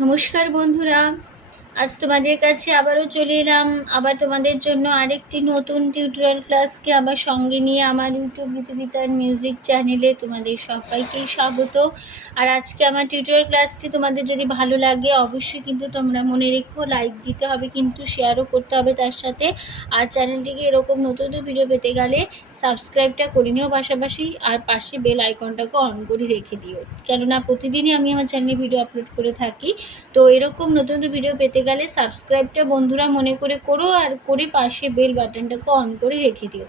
নমস্কার বন্ধুরা, আজ তোমাদের কাছে আবারও চলে এলাম। আবার তোমাদের জন্য আরেকটি নতুন টিউটোরিয়াল ক্লাসকে আবার সঙ্গে নিয়ে আমার ইউটিউব গীতবিতান মিউজিক চ্যানেলে তোমাদের সবাইকেই স্বাগত। আর আজকে আমার টিউটোরিয়াল ক্লাসটি তোমাদের যদি ভালো লাগে অবশ্যই কিন্তু তোমরা মনে রেখো লাইক দিতে হবে, কিন্তু শেয়ারও করতে হবে তার সাথে। আর চ্যানেলটিকে এরকম নতুন ভিডিও পেতে গেলে সাবস্ক্রাইবটা করে নিও পাশাপাশি, আর পাশে বেল আইকনটাকে অন করে রেখে দিও, কেননা প্রতিদিনই আমি আমার চ্যানেলে ভিডিও আপলোড করে থাকি। তো এরকম নতুন ভিডিও পেতে গেলে সাবস্ক্রাইবটা বন্ধুরা মনে করে করো, আর করে পাশে বেল বাটনটাকে অন করে রেখে দিও।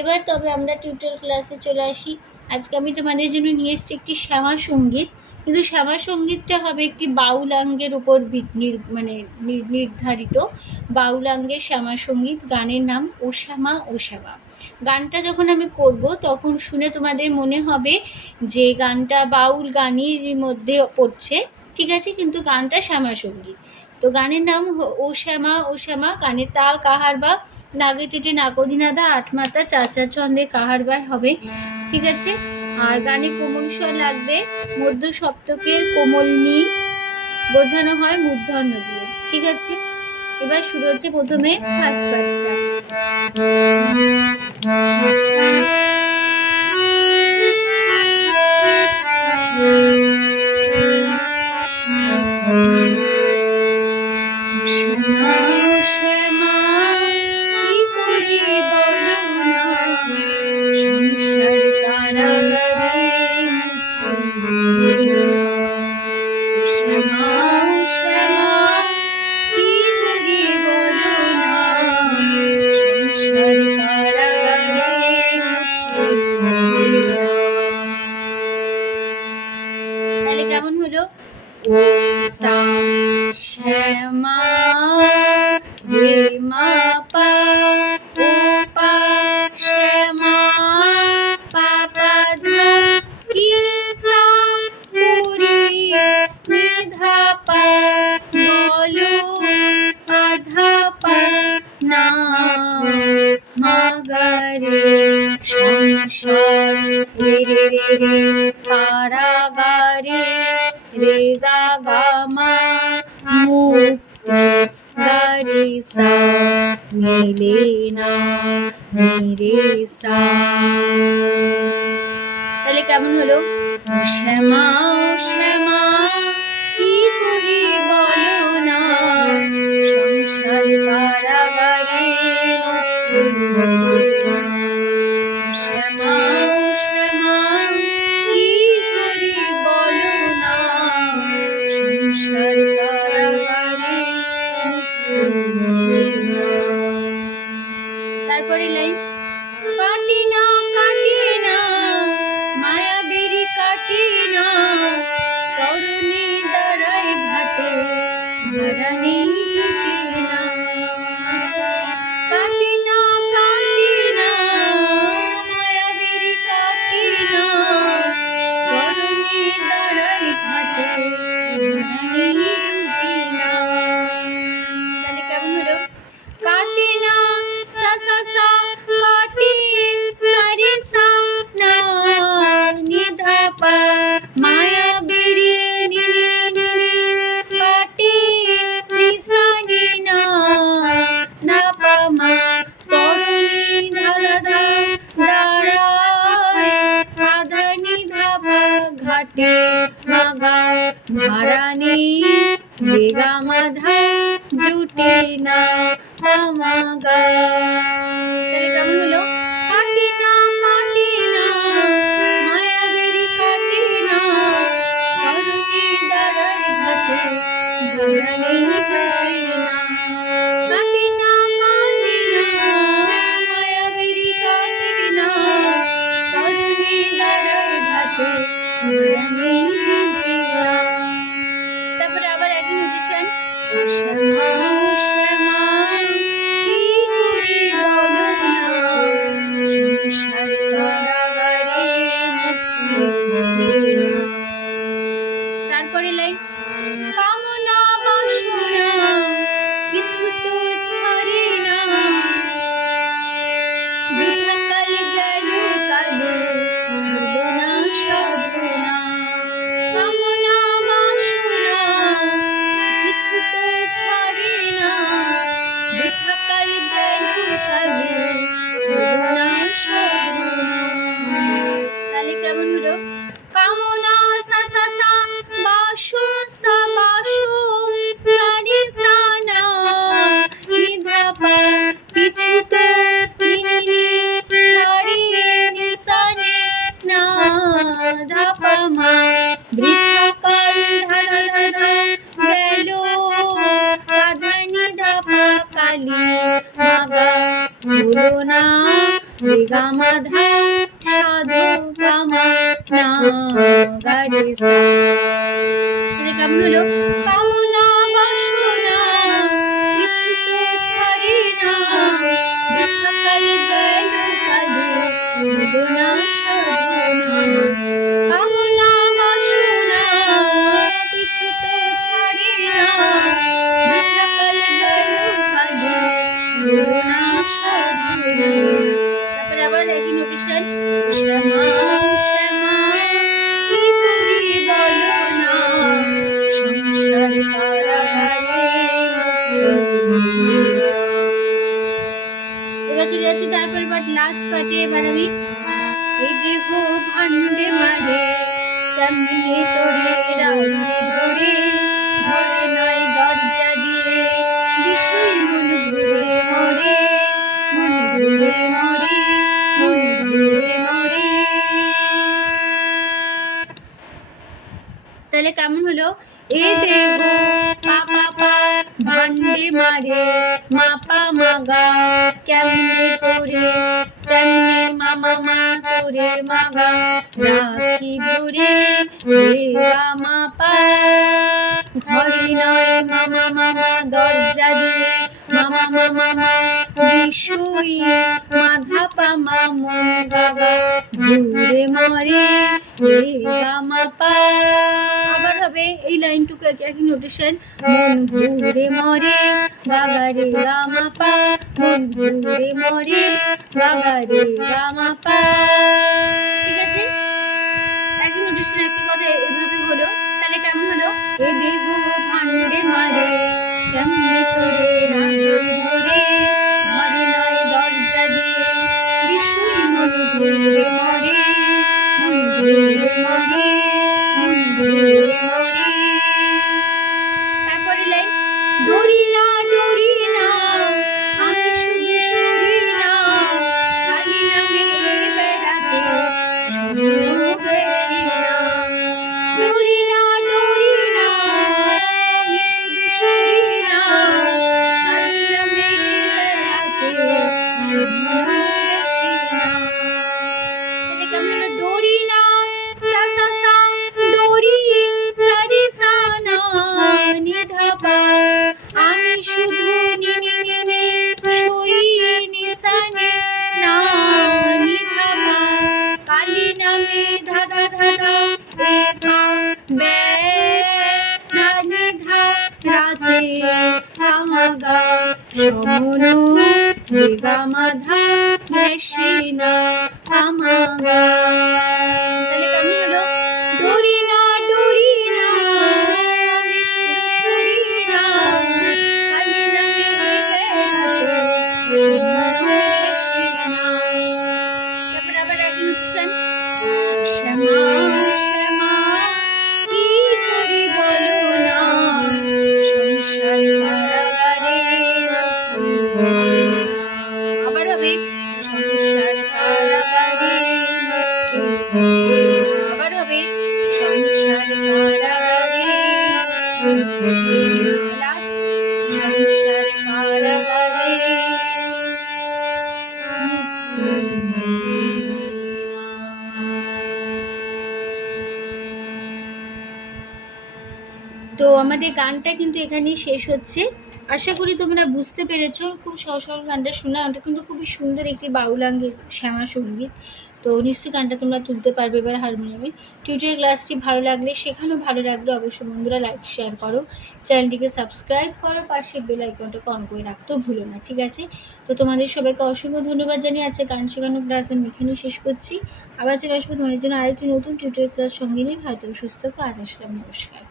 এবার তবে আমরা টিউটোরিয়াল ক্লাসে চলে আসি। আজকে আমি তোমাদের জন্য নিয়ে এসেছি একটি শ্যামা সঙ্গীত, কিন্তু শ্যামা সঙ্গীতটা হবে একটি বাউলাঙ্গের উপর নির্ধারিত। বাউলাঙ্গের শ্যামা সঙ্গীত, গানের নাম ও শ্যামা ও শ্যামা। গানটা যখন আমি করব তখন শুনে তোমাদের মনে হবে যে গানটা বাউল গানের মধ্যে পড়ছে, ঠিক আছে, কিন্তু গানটা শ্যামা সঙ্গীত। তো গানের নাম ও শ্যামা ও শ্যামা। গানের তাল কাহার বা, নাগে টেটে নাকদিনাদা, আট মাত্রা চার চার ছন্দে কাহার বা হবে, ঠিক আছে। আর গানে কোমল স্বর লাগবে, মধ্য সপ্তকের কোমল নি বোঝানো হয় মূর্ধন্য দিয়ে, ঠিক আছে। এবার শুরু হচ্ছে প্রথমে ফার্স্ট পার্টটা। তাহলে কেমন হলো? ও সা শ্যামা রে মা পা, ও পা শ্যামা, পা পা ধা কি সা পুরি মেধা পা, বলো আধা পা না মা গা রে সংসার রে রে রে রে কারাগারে রে গা গা মা মুক্তি গা রে সা মিলে না রে সা। তাহলে কেমন হলো? শ্যামা শ্যামা কি করি বলো না, সংসার কারাগারে শ্যামা শ্যামা কি করি বলো না, সংসার কারাগারে। তারপরে লাইন কাটি না মায়া বেরি কাটি না, তরুণী দাঁড়ায় ঘাটে হারানি ছুটে না। কাটি না মায়া বেরি কাটি না, তরুণী দাঁড়ায় ঘাটে হারানি ছুটে না। তাহলে কেমন হলো? কাটি না সা সা সা, কাটি সারে সা না নিধা পা, মায়া বেরি নি নি নি নি, কাটি রিসা নি না না পা মা, তরুণী ধা ধা ধা দাঁড়ায় আধা নিধা পা, ঘাটে মাগা ভারানি রেগা মাধা জুটে না আমাগা। তাহলে কেমন হলো? কাটি না মায়া বেরি কাটি না, তরুণী দাঁড়ায় ঘাটে ভারানি জুটে না। কাটি না মায়া বেরি কাটি না, তরুণী দাঁড়ায় ঘাটে ভারানি জুটে না। তারপরে আবার একই নোটেশন। শ্যামা শ্যামা কি করি বলো না, সংসার কারাগারে মুক্তি। তারপরে লাইন কামনা বাসনা কিছু তো ছাড়ে না, বৃথা কাল গেল কালে হলো না সাধনা। কামনা বাসনা গামা ধা সাধু গামা না গা রে সা। তাহলে কেমন হলো? কামনা বাসনা কিছু তো ছাড়ি না, বৃথা কাল গেল কালে হলো না সাধনা। কামনা বাসনা কিছু তো ছাড়ি না, বৃথা কাল গেল কালে হলো না সাধনা। তারপরে আবার একই নোটেশন, শ্যামা শ্যামা কি করি বলো না, সংসার কারাগারে। এবার চলে যাচ্ছি তারপর লাস্ট পার্টে। এবার আমি এই দেহ ভান্ডে মারে তেমনি তোরে রাখি ধরে, ঘরে নয় দরজা দিয়ে বিষয় মন ঘুরে মরে, মন ঘুরে মরে, মন ঘুরে মরে। তাহলে কেমন হলো? এ দেহ পা পা পা ভান্ডে মারে মা পা মা গা, কেমনে করে তেমনে মামা মা তোরে মাগা, রাখি ধরে রে গা মা পা। ঘরে নয় মামা মামা দরজা দিয়ে, মামা মামা মা বিষয় মাধা পা মামো গাগা, ঘুরে মরে রে গা মা পা। আবার হবে এই লাইনটুকু একই নোটেশন, মন ঘুরে মরে গাগা রে গা মা পা, মন ঘুরে মরে গাগা রে গা মা পা। ঠিক আছে, একই নোটেশন একই কথা এভাবে হলো। তাহলে কেমন হলো? এ দেহ ভান্ডে মারে কেমনে করে রাখি ধরে, ঘরে নয় দরজা দিয়ে বিষয় মন ঘুরে মরে, মন ঘুরে মরে, মন ঘুরে মরে। তারপরে লাইন, ডরি না ডরি না আমি শুধু সরি না, খালি নামে এ বেড়াতে সময় বেশি না। ডরি না ডরি না আমি শুধু সরি না, খালি নামে এ বেড়াতে সময় বেশি না। তাহলে কেমন হলো? ডরি না সা সা সা, ডরি সারি সা না নিধা পা, আমি শুধু নিনি নিনি সরি নিসানে না নিধা পা, কালি নামে ধা ধা ধা ধা এ পা বে ধা নিধা রাতে আমাগা সমন রে গা মাধা ঘেসে না আমাগা। তাহলে কেমন হলো? ডরি না ডরি না আমি শুধু সরি না, কালি নামে বেড়াতে সময় ঘেসে না। তারপরে আবার একই নোটেশন, শ্যামা শ্যামা কি করি বলো না, সংসার কারাগারে। আবার হবে সংসার কারাগারে, আবার হবে সংসার কারাগারে, লাস্ট সংসার কারাগারে। তো আমাদের গানটা কিন্তু এখানেই শেষ হচ্ছে। আশা করি তোমরা বুঝতে পেরেছো। খুব সহজ সরল গানটা শোনা, ওটা কিন্তু খুবই সুন্দর একটি বাউলাঙ্গের শ্যামা সঙ্গীত। তো নিশ্চয়ই গানটা তোমরা তুলতে পারবে এবার হারমোনিয়ামে। টিউটোরিয়াল ক্লাসটি ভালো লাগলে, শেখানো ভালো লাগলে অবশ্যই বন্ধুরা লাইক শেয়ার করো, চ্যানেলটিকে সাবস্ক্রাইব করো, পাশে বেল আইকনটাকে অন করে রাখতেও ভুলো না। ঠিক আছে, তো তোমাদের সবাইকে অসংখ্য ধন্যবাদ জানিয়ে আজকে গান শেখানোর ক্লাস আমি এখানেই শেষ করছি। আবার চলে আসবো তোমাদের জন্য আরেকটি নতুন টিউটোরিয়াল ক্লাস সঙ্গে নিয়ে। হয়তো সুস্থ আজ আসলাম, নমস্কার।